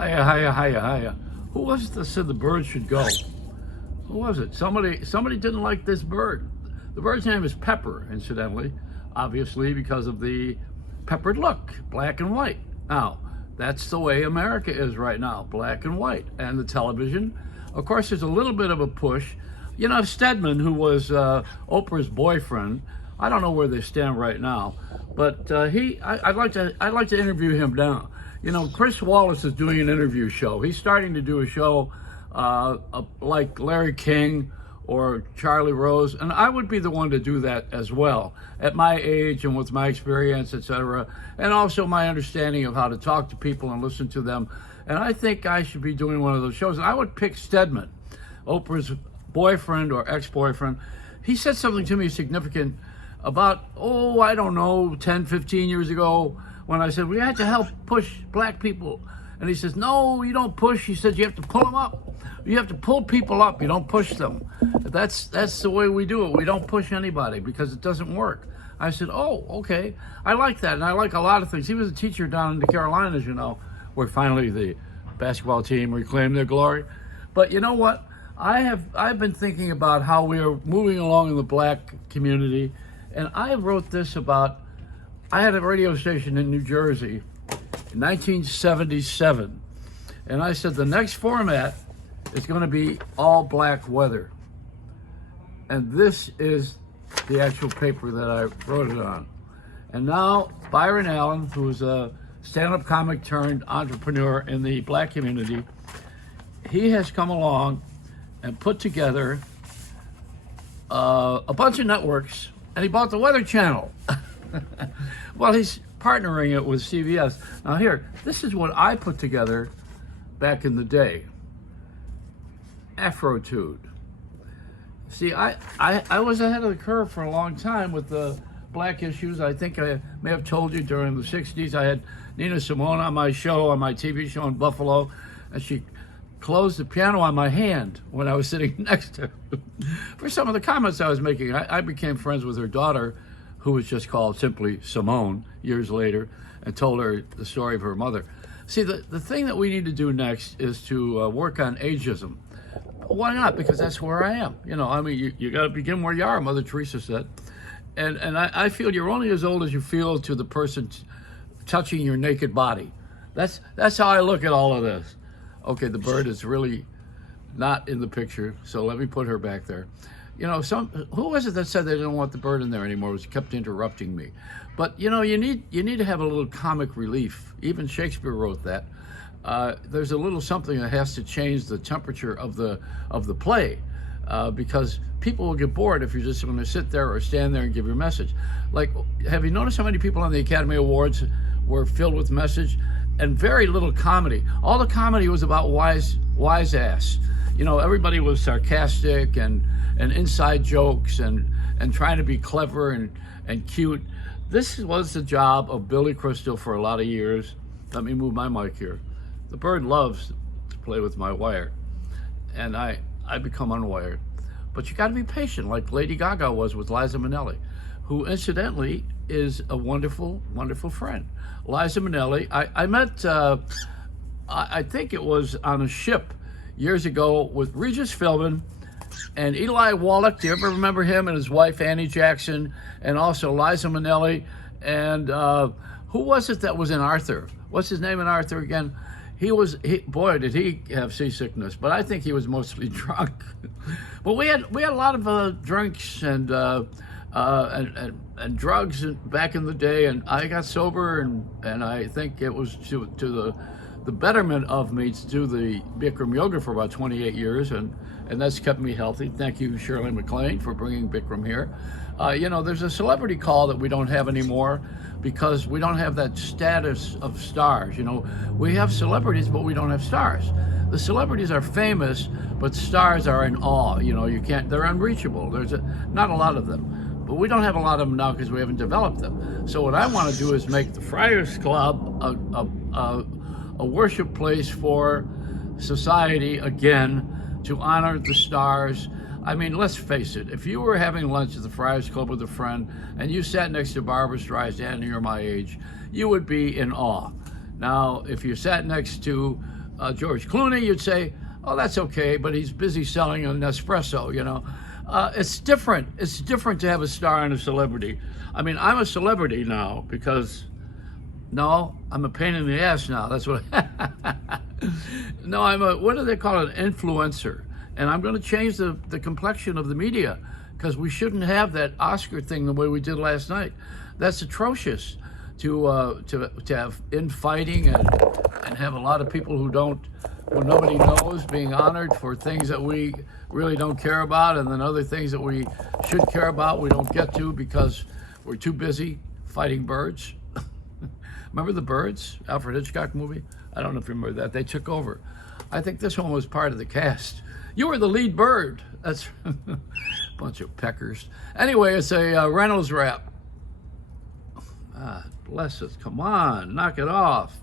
Hiya, hiya, hiya, hiya. Who was it that said the bird should go? Who was it? Somebody didn't like this bird. The bird's name is Pepper, incidentally, obviously because of the peppered look, black and white. Now, that's the way America is right now, black and white. And the television, of course, there's a little bit of a push. You know, Stedman, who was Oprah's boyfriend, I don't know where they stand right now, but I'd like to interview him now. You know, Chris Wallace is doing an interview show. He's starting to do a show like Larry King or Charlie Rose, and I would be the one to do that as well, at my age and with my experience, etc., and also my understanding of how to talk to people and listen to them. And I think I should be doing one of those shows. And I would pick Stedman, Oprah's boyfriend or ex-boyfriend. He said something to me significant about, I don't know, 10, 15 years ago, when I said, we had to help push black people. And he says, no, you don't push. He says, you have to pull them up. You have to pull people up. You don't push them. That's the way we do it. We don't push anybody because it doesn't work. I said, oh, okay. I like that. And I like a lot of things. He was a teacher down in the Carolinas, you know, where finally the basketball team reclaimed their glory. But you know what? I've been thinking about how we are moving along in the black community. And I wrote this about, I had a radio station in New Jersey in 1977. And I said, the next format is going to be all black weather. And this is the actual paper that I wrote it on. And now Byron Allen, who's a stand-up comic turned entrepreneur in the black community, he has come along and put together a bunch of networks, and he bought the Weather Channel. Well, he's partnering it with CBS. Now here, this is what I put together back in the day. Afrotude. See, I was ahead of the curve for a long time with the black issues. I think I may have told you during the 60s, I had Nina Simone on my show, on my TV show in Buffalo, and she closed the piano on my hand when I was sitting next to her. For some of the comments I was making, I became friends with her daughter, who was just called simply Simone years later, and told her the story of her mother. See, the thing that we need to do next is to work on ageism. Why not? Because that's where I am. You know, I mean, you got to begin where you are, Mother Teresa said. And I feel you're only as old as you feel to the person touching your naked body. That's how I look at all of this. Okay, the bird is really not in the picture, so let me put her back there. You know, who was it that said they didn't want the bird in there anymore? It was kept interrupting me. But you know, you need to have a little comic relief. Even Shakespeare wrote that. There's a little something that has to change the temperature of the play, because people will get bored if you're just going to sit there or stand there and give your message. Like, have you noticed how many people on the Academy Awards were filled with message and very little comedy? All the comedy was about wise ass. You know, everybody was sarcastic and inside jokes and trying to be clever and cute. This was the job of Billy Crystal for a lot of years. Let me move my mic here. The bird loves to play with my wire, and I become unwired. But you got to be patient, like Lady Gaga was with Liza Minnelli, who incidentally is a wonderful, wonderful friend. Liza Minnelli, I met, I think it was on a ship years ago with Regis Philbin and Eli Wallach. Do you ever remember him? And his wife, Annie Jackson, and also Liza Minnelli. And who was it that was in Arthur? What's his name in Arthur again? Boy, did he have seasickness, but I think he was mostly drunk. But we had a lot of drinks and drugs back in the day, and I got sober, and I think it was to the betterment of me to do the Bikram yoga for about 28 years, and that's kept me healthy. Thank you, Shirley MacLaine, for bringing Bikram here. You know, there's a celebrity call that we don't have anymore because we don't have that status of stars. You know, we have celebrities, but we don't have stars. The celebrities are famous, but stars are in awe. You know, they're unreachable. There's not a lot of them. But we don't have a lot of them now because we haven't developed them. So what I want to do is make the Friars Club a worship place for society again, to honor the stars. I mean, let's face it, if you were having lunch at the Friars Club with a friend and you sat next to Barbra Streisand and you're my age, you would be in awe. Now, if you sat next to George Clooney, you'd say, oh, that's okay, but he's busy selling an Nespresso, you know. It's different. It's different to have a star and a celebrity. I mean, I'm a celebrity now because, no, I'm a pain in the ass now. That's what. No, I'm a, what do they call it? An influencer. And I'm going to change the complexion of the media because we shouldn't have that Oscar thing the way we did last night. That's atrocious to have infighting and have a lot of people who nobody knows being honored for things that we really don't care about, and then other things that we should care about we don't get to because we're too busy fighting birds. Remember the Birds, Alfred Hitchcock movie? I don't know if you remember that. They took over. I think this one was part of the cast. You were the lead bird. That's a bunch of peckers. Anyway, it's a Reynolds rap. Ah, bless us. Come on, knock it off.